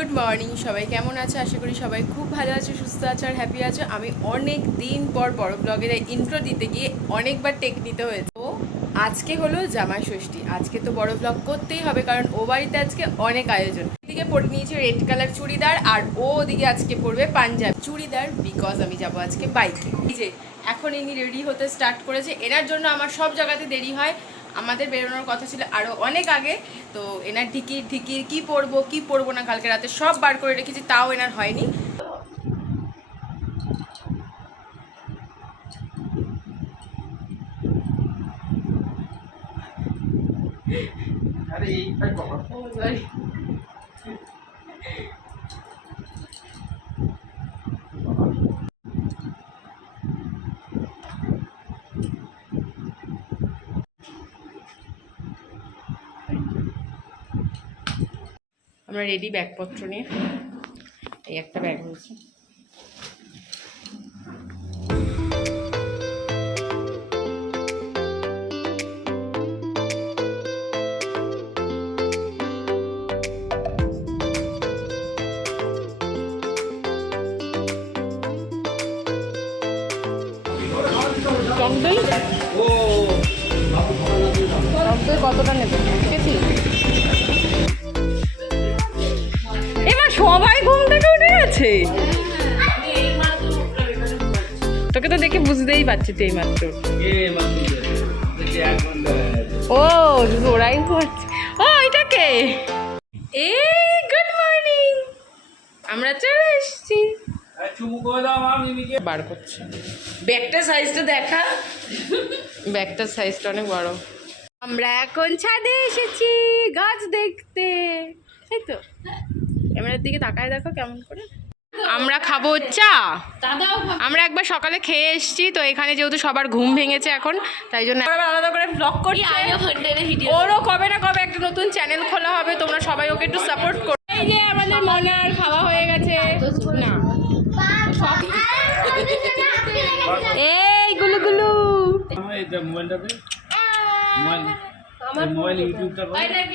Good morning, সবাই কেমন আছে? আশা করি সবাই খুব ভালো আছে, সুস্থ আছে আর হ্যাপি আছে। আমি অনেক দিন পর বড় ব্লগের ইন্ট্রো দিতে গিয়ে অনেকবার টেক নিতে হয়েছে। তো আজকে হলো জামাই ষষ্ঠী। আজকে তো বড় ব্লগ করতেই হবে, কারণ ও বাড়িতে আজকে অনেক আয়োজন। এদিকে পরে নিয়েছে রেড কালার চুড়িদার, আর ও ওদিকে আজকে পরবে পাঞ্জাব। চুড়িদার বিকজ আমি যাব আজকে বাইকে এই যে, এখন ইনি রেডি হতে স্টার্ট করেছে। এনার জন্য আমার সব জায়গাতে দেরি হয়। আমাদের বেরোনোর কথা ছিল আরও অনেক আগে। তো এনার ঢিকির ঢিকির কি পরবো কি পরবো না কালকে রাতে সব বার করে রেখেছি তাও এনার হয়নি। আরে আমরা রেডি ব্যাগপত্র নিয়ে। এই একটা ব্যাগ টক দই কতটা নেবে? কেজি সবাই ঘুম থেকে উঠে গেছে। তোকে তো দেখে বুঝতেই পারছি তো এই মাত্র। ও ওরাই করছে ও, এটা কে? এ গুড মর্নিং আমরা চলে এসেছি। বার করছে। ব্যাগটা সাইজটা দেখা। ব্যাগটার সাইজটা অনেক বড়। আমরা এখন ছাদে এসেছি, গাছ দেখতে। তাই তো? ক্যামেরার দিকে তাকায় দেখো কেমন করে। আমরা খাব চা। আমরা একবার সকালে খেয়ে এসেছি তো এখানে যেহেতু সবার ঘুম ভেঙেছে এখন তাই জন্য আবার আলাদা করে ব্লগ করি ওরও কবে না কবে একটা নতুন চ্যানেল খোলা হবে তোমরা সবাই ওকে একটু সাপোর্ট করো। এই যে আমাদের মনার খাওয়া হয়ে গেছে। না। এই গুলু গুলু। মোবাইল মোবাইল ইউটিউবটা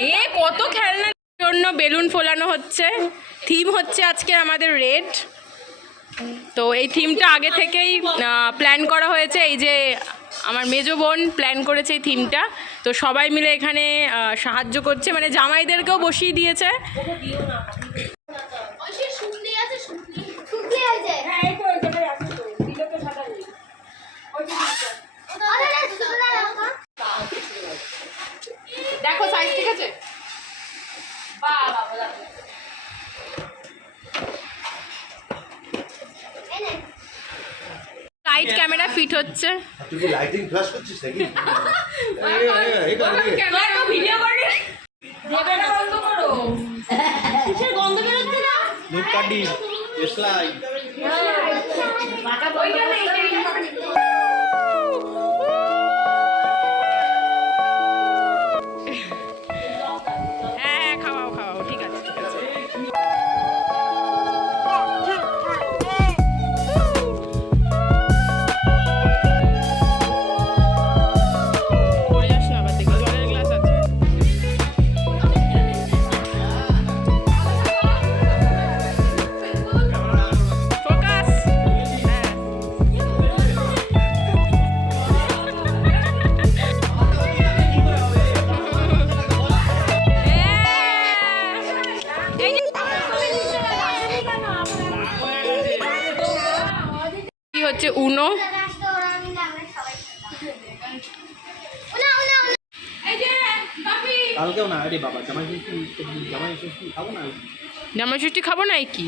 এ কত খেলনার জন্য বেলুন ফোলানো হচ্ছে। থিম হচ্ছে আজকে আমাদের রেড। তো এই থিমটা আগে থেকেই প্ল্যান করা হয়েছে। এই যে আমার মেজো বোন প্ল্যান করেছে এই থিমটা। তো সবাই মিলে এখানে সাহায্য করছে। মানে জামাইদেরকেও বসিয়ে দিয়েছে দেখো সাইজ ঠিক আছে লাইট ক্যামেরা ফিট হচ্ছে। তুই কি লাইটিং ফ্ল্যাশ করছিস নাকি? এই, এই, এই, এই, এই, ভিডিও করে বন্ধ করো। কিসের গন্ধ বেরোচ্ছে না? ধূপকাঠি এসলাই মাথা বইটা হ্যাঁ উনো জামাই ষষ্ঠী খাব না? কি?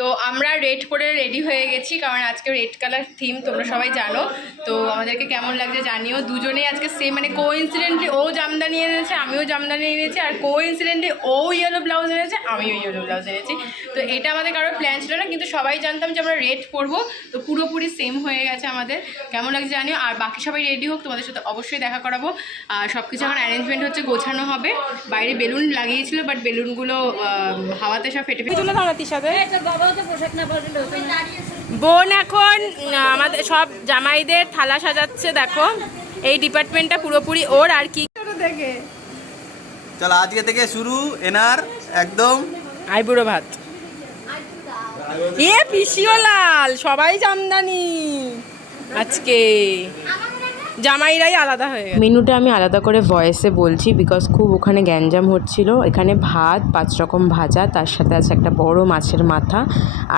তো আমরা রেড পরে রেডি হয়ে গেছি কারণ আজকে রেড কালার থিম তোমরা সবাই জানো। তো আমাদেরকে কেমন লাগছে জানিও। দুজনেই আজকে সেম মানে কো ইনসিডেন্টলি ও জামদানি এনেছে আমিও জামদানি এনেছি আর কো ইনসিডেন্টলি ও ইয়েলো ব্লাউজ এনেছে আমিও ইয়েলো ব্লাউজ এনেছি। তো এটা আমাদের কারোর প্ল্যান ছিল না কিন্তু সবাই জানতাম যে আমরা রেড পরবো। তো পুরোপুরি সেম হয়ে গেছে আমাদের। কেমন লাগছে জানিও? আর বাকি সবাই রেডি হোক তোমাদের সাথে অবশ্যই দেখা করাবো। আর সব কিছু এখন অ্যারেঞ্জমেন্ট হচ্ছে গোছানো হবে। বাইরে বেলুন লাগিয়েছিল বাট বেলুনগুলো হাওয়াতে সব ফেটে ফেটে তুলে দাঁড়াতির সাথে বোন এখন আমাদের সব জামাইদের থালা সাজাচ্ছে দেখো। এই ডিপার্টমেন্টটা পুরোপুরি ওর আর কি। দেখে চলো আজকে থেকে শুরু এনার একদম। আইবুড়ো ভাত। এ পিসিও লাল সবাই জামদানি। আজকে। জামাইরাই আলাদা হয়ে গেছে। মেনুটা আমি আলাদা করে ভয়েসে বলছি বিকজ খুব ওখানে গ্যাঞ্জাম হচ্ছিল। এখানে ভাত পাঁচ রকম ভাজা তার সাথে আছে একটা বড় মাছের মাথা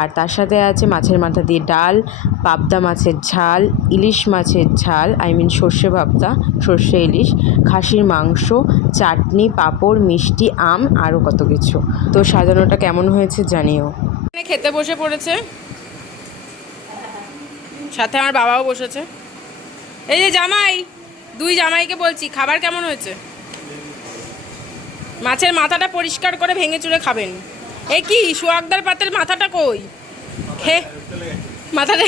আর তার সাথে আছে মাছের মাথা দিয়ে ডাল পাবদা মাছের ঝাল ইলিশ মাছের ঝাল আই মিন সর্ষে পাবদা সর্ষে ইলিশ খাসির মাংস চাটনি পাঁপড় মিষ্টি আম আরও কত কিছু। তো সাজানোটা কেমন হয়েছে জানিও। খেতে বসে পড়েছে। সাথে আমার বাবাও বসেছে। এই যে জামাই দুই জামাইকে বলছি খাবার কেমন হয়েছে? মাছের মাথাটা পরিষ্কার করে ভেঙে চুরে খাবেন। এ কি সোয়াগদার পাতের মাথাটা কই? খে মাথাটা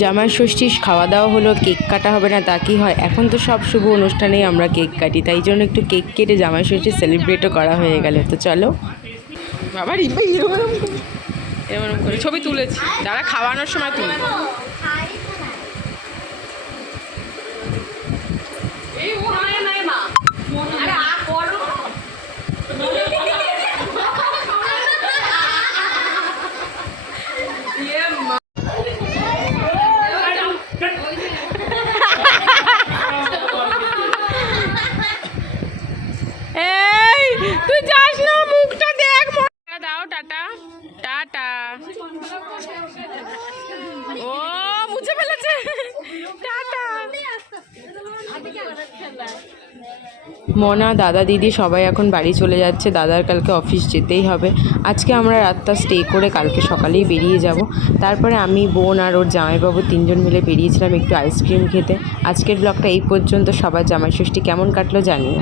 জামাই ষষ্ঠী খাওয়া দাওয়া হলো কেক কাটা হবে না তা কি হয়? এখন তো সব শুভ অনুষ্ঠানেই আমরা কেক কাটি তাই জন্য একটু কেক কেটে জামাই ষষ্ঠী সেলিব্রেটও করা হয়ে গেল। তো চলো। বাবা এরকম এরকম করে। ছবি তুলেছি যারা খাওয়ানোর সময় তুলবো এই ও নাই নাই মা আরে আ করো এই তুই যাস না মুখটা দেখ টাটা দাও টাটা টাটা ও মুছে ফেলেছে টাটা মনা, দাদা, দিদি সবাই এখন বাড়ি চলে যাচ্ছে। দাদার কালকে অফিস যেতেই হবে। আজকে আমরা রাতটা স্টে করে কালকে সকালেই বেরিয়ে যাব। তারপরে আমি, বোন আর ওর জামাইবাবু তিনজন মিলে বেরিয়েছিলাম একটু আইসক্রিম খেতে। আজকের ব্লগটা এই পর্যন্ত। সবার জামাই ষষ্ঠী কেমন কাটলো জানিও।